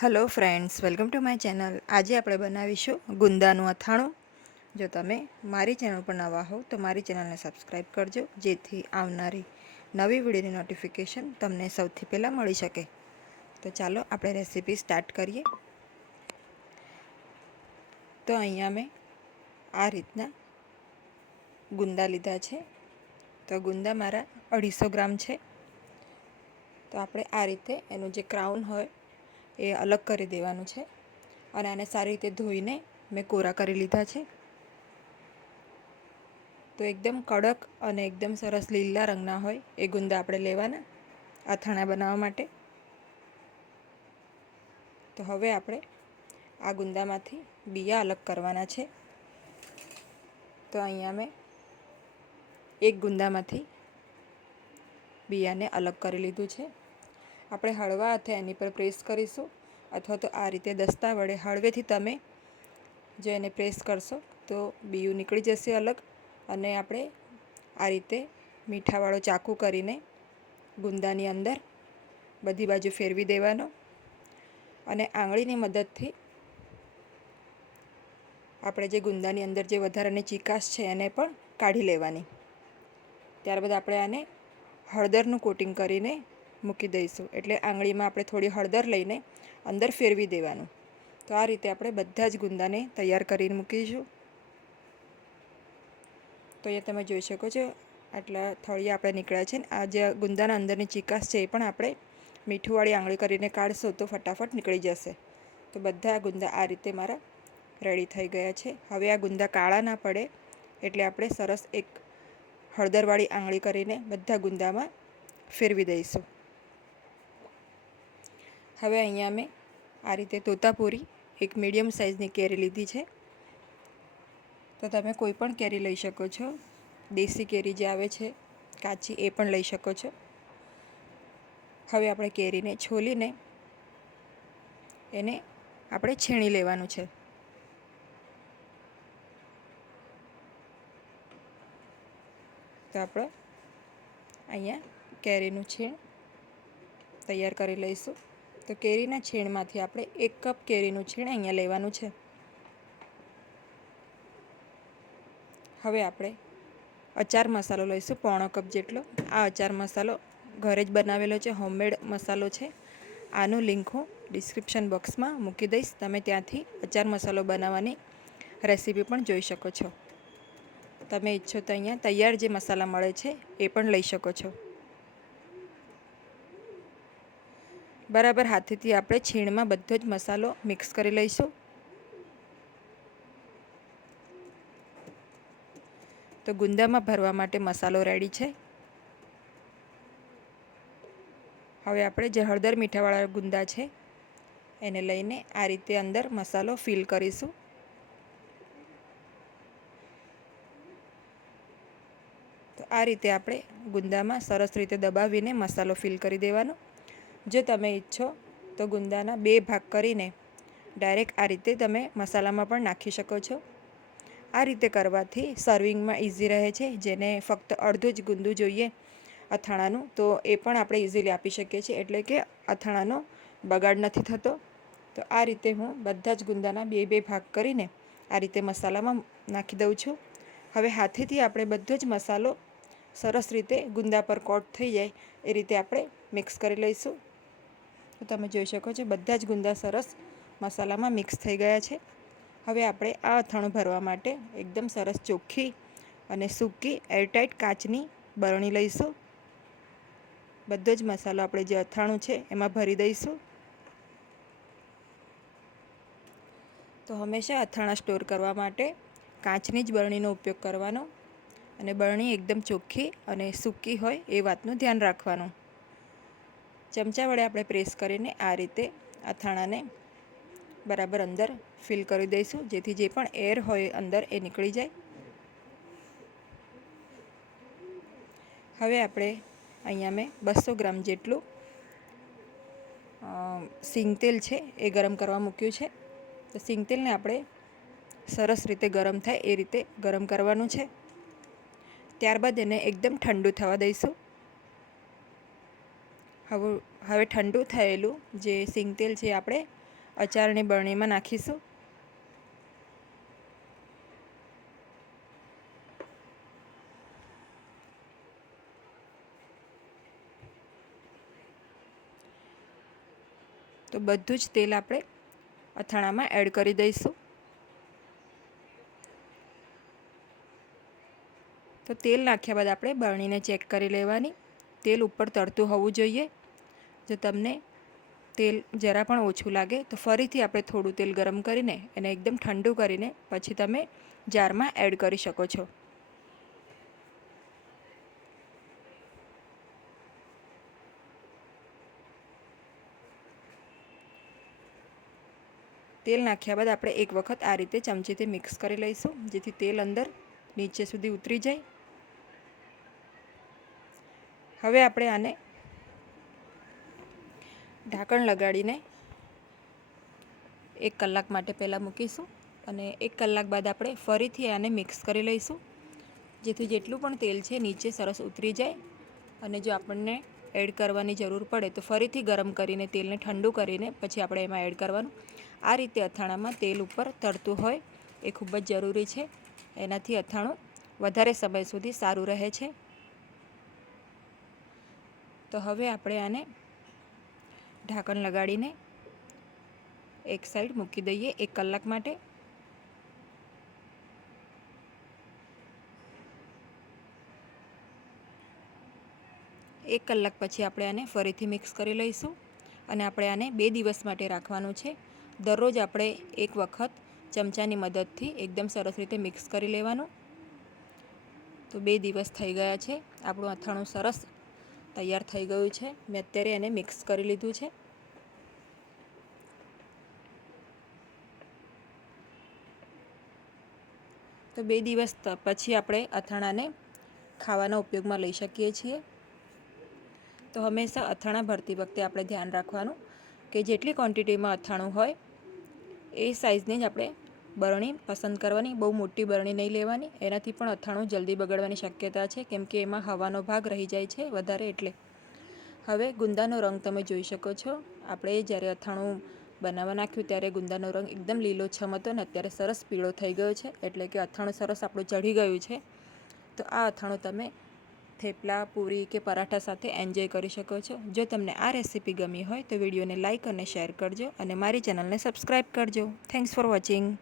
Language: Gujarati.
Hello friends, welcome to my channel. આજે આપણે બનાવીશું ગુંદાનું અથાણું. જો તમે મારી ચેનલ પર નવા હો તો મારી ચેનલને સબસ્ક્રાઈબ કરજો, જેથી આવનારી નવી વિડીયોની નોટિફિકેશન તમને સૌથી પહેલાં મળી શકે. તો ચાલો આપણે રેસીપી સ્ટાર્ટ કરીએ. તો અહીંયા મેં આ રીતના ગુંદા લીધા છે. તો ગુંદા મારા 250 ગ્રામ છે. તો આપણે આ રીતે એનું જે ક્રાઉન હોય એ અલગ કરી દેવાનું છે અને આને સારી રીતે ધોઈને મેં કોરા કરી લીધા છે. તો એકદમ કડક અને એકદમ સરસ લીલા રંગના હોય એ ગુંદા આપણે લેવાના અથાણા બનાવવા માટે. તો હવે આપણે આ ગુંદામાંથી બિયા અલગ કરવાના છે. તો અહીંયા મેં એક ગુંદામાંથી બિયાને અલગ કરી લીધું છે. આપણે હળવા હાથે એની પર પ્રેસ કરીશું, અથવા તો આ રીતે દસ્તા વડે હળવેથી તમે જો એને પ્રેસ કરશો તો બીયું નીકળી જશે અલગ. અને આપણે આ રીતે મીઠાવાળો ચાકુ કરીને ગુંદાની અંદર બધી બાજુ ફેરવી દેવાનો અને આંગળીની મદદથી આપણે જે ગુંદાની અંદર જે વધારાની ચીકાશ છે એને પણ કાઢી લેવાની. ત્યારબાદ આપણે આને હળદરનું કોટિંગ કરીને મૂકી દઈશું. એટલે આંગળીમાં આપણે થોડી હળદર લઈને અંદર ફેરવી દેવાનું. તો આ રીતે આપણે બધા જ ગુંદાને તૈયાર કરીને મૂકીશું. તો અહીંયા તમે જોઈ શકો છો આટલા થળિયા આપણે નીકળ્યા છે. આ જે ગુંદાના અંદરની ચીકાશ છે એ પણ આપણે મીઠુંવાળી આંગળી કરીને કાઢશો તો ફટાફટ નીકળી જશે. તો બધા ગુંદા આ રીતે મારા રેડી થઈ ગયા છે. હવે આ ગુંદા કાળા ના પડે એટલે આપણે સરસ એક હળદરવાળી આંગળી કરીને બધા ગુંદામાં ફેરવી દઈશું. હવે અહીંયા મેં આ રીતે તોતાપુરી એક મીડિયમ સાઇઝની કેરી લીધી છે. તો તમે કોઈ પણ કેરી લઈ શકો છો. દેશી કેરી જે આવે છે કાચી એ પણ લઈ શકો છો. હવે આપણે કેરીને છોલીને એને આપણે છીણી લેવાનું છે. તો આપણે અહીંયા કેરીનું છીણ તૈયાર કરી લઈશું. તો કેરીના છીણમાંથી આપણે 1 કપ કેરીનું છીણ અહીંયા લેવાનું છે. હવે આપણે અચાર મસાલો લઈશું 1/4 કપ જેટલો. આ અચાર મસાલો ઘરે જ બનાવેલો છે, હોમમેડ મસાલો છે. આનું લિંક હું ડિસ્ક્રિપ્શન બોક્સમાં મૂકી દઈશ. તમે ત્યાંથી અચાર મસાલો બનાવવાની રેસીપી પણ જોઈ શકો છો. તમે ઈચ્છો તો અહીંયા તૈયાર જે મસાલા મળે છે એ પણ લઈ શકો છો. બરાબર હાથેથી આપણે છીણમાં બધો જ મસાલો મિક્સ કરી લઈશું. તો ગુંદામાં ભરવા માટે મસાલો રેડી છે. હવે આપણે જે હળદર મીઠાવાળા ગુંદા છે એને લઈને આ રીતે અંદર મસાલો ફિલ કરીશું. તો આ રીતે આપણે ગુંદામાં સરસ રીતે દબાવીને મસાલો ફિલ કરી દેવાનો. જો તમે ઈચ્છો તો ગુંદાના 2 ભાગ કરીને ડાયરેક્ટ આ રીતે તમે મસાલામાં પણ નાખી શકો છો. આ રીતે કરવાથી સર્વિંગમાં ઇઝી રહે છે. જેને ફક્ત અડધું જ ગુંદું જોઈએ અથાણાનું તો એ પણ આપણે ઇઝીલી આપી શકીએ છીએ. એટલે કે અથાણાનો બગાડ નથી થતો. તો આ રીતે હું બધા જ ગુંદાના 2 ભાગ કરીને આ રીતે મસાલામાં નાખી દઉં છું. હવે હાથેથી આપણે બધો જ મસાલો સરસ રીતે ગુંદા પર કોટ થઈ જાય એ રીતે આપણે મિક્સ કરી લઈશું. તો તમે જોઈ શકો છો બધા જ ગુંદા સરસ મસાલામાં મિક્સ થઈ ગયા છે. હવે આપણે આ અથાણું ભરવા માટે એકદમ સરસ ચોખ્ખી અને સૂકી એરટાઇટ કાચની બરણી લઈશું. બધો જ મસાલો આપણે જે અથાણું છે એમાં ભરી દઈશું. તો હંમેશા અથાણા સ્ટોર કરવા માટે કાચની જ બરણીનો ઉપયોગ કરવાનો અને બરણી એકદમ ચોખ્ખી અને સૂકી હોય એ વાતનું ધ્યાન રાખવાનું. ચમચા વડે આપણે પ્રેસ કરીને આ રીતે અથાણાને બરાબર અંદર ફિલ કરી દઈશું, જેથી જે પણ એર હોય અંદર એ નીકળી જાય. હવે આપણે અહીંયા મેં 200 ગ્રામ જેટલું સિંગ તેલ છે એ ગરમ કરવા મૂક્યું છે. તો સિંગ તેલને આપણે સરસ રીતે ગરમ થાય એ રીતે ગરમ કરવાનું છે. ત્યારબાદ એને એકદમ ઠંડુ થવા દઈશું. હવે ઠંડુ થયેલું જે સિંગ તેલ છે આપણે અચારની બરણીમાં નાખીશું. તો બધું જ તેલ આપણે અથાણામાં એડ કરી દઈશું. તો તેલ નાખ્યા બાદ આપણે બરણીને ચેક કરી લેવાની. તેલ ઉપર તરતું હોવું જોઈએ. જો તમને તેલ જરા પણ ઓછું લાગે તો ફરીથી આપણે થોડું તેલ ગરમ કરીને એને એકદમ ઠંડુ કરીને પછી તમે જારમાં એડ કરી શકો છો. તેલ નાખ્યા બાદ આપણે એક વખત આ રીતે ચમચીથી મિક્સ કરી લઈશું, જેથી તેલ અંદર નીચે સુધી ઉતરી જાય. હવે આપણે આને ઢાંકણ લગાડીને 1 કલાક માટે પહેલાં મૂકીશું અને 1 કલાક બાદ આપણે ફરીથી આને મિક્સ કરી લઈશું, જેથી જેટલું પણ તેલ છે નીચે સરસ ઉતરી જાય. અને જો આપણને એડ કરવાની જરૂર પડે તો ફરીથી ગરમ કરીને તેલને ઠંડુ કરીને પછી આપણે એમાં એડ કરવાનું. આ રીતે અથાણામાં તેલ ઉપર તરતું હોય એ ખૂબ જ જરૂરી છે. એનાથી અથાણું વધારે સમય સુધી સારું રહે છે. તો હવે આપણે આને ઢાંકણ લગાડીને એક સાઈડ મૂકી દઈએ 1 કલાક માટે. એક કલાક પછી આપણે આને ફરીથી મિક્સ કરી લઈશું અને આપણે આને 2 દિવસ માટે રાખવાનું છે. દરરોજ આપણે એક વખત ચમચાની મદદથી એકદમ સરસ રીતે મિક્સ કરી લેવાનું. તો 2 દિવસ થઈ ગયા છે. આપણું અથાણું સરસ તૈયાર થઈ ગયું છે. મેં અત્યારે એને મિક્સ કરી લીધું છે. તો 2 દિવસ પછી આપણે અથાણાને ખાવાના ઉપયોગમાં લઈ શકીએ છીએ. તો હંમેશા અથાણા ભરતી વખતે આપણે ધ્યાન રાખવાનું કે જેટલી ક્વોન્ટિટીમાં અથાણું હોય એ સાઇઝની જ આપણે બરણી પસંદ કરવાની. બહુ મોટી બરણી નહીં લેવાની, એનાથી પણ અથાણું જલ્દી બગડવાની શક્યતા છે, કેમ કે એમાં હવાનો ભાગ રહી જાય છે વધારે. એટલે હવે ગુંદાનો રંગ તમે જોઈ શકો છો. આપણે જ્યારે અથાણું બનાવવા નાખ્યું ત્યારે ગુંદાનો રંગ એકદમ લીલોછમ હતો અને અત્યારે સરસ પીળો થઈ ગયો છે, એટલે કે અથાણું સરસ આપણું ચઢી ગયું છે. તો આ અથાણું તમે થેપલા, પૂરી કે પરાઠા સાથે એન્જોય કરી શકો છો. જો તમને આ રેસીપી ગમી હોય તો વિડીયોને લાઇક અને શેર કરજો અને મારી ચેનલને સબસ્ક્રાઈબ કરજો. Thanks for watching.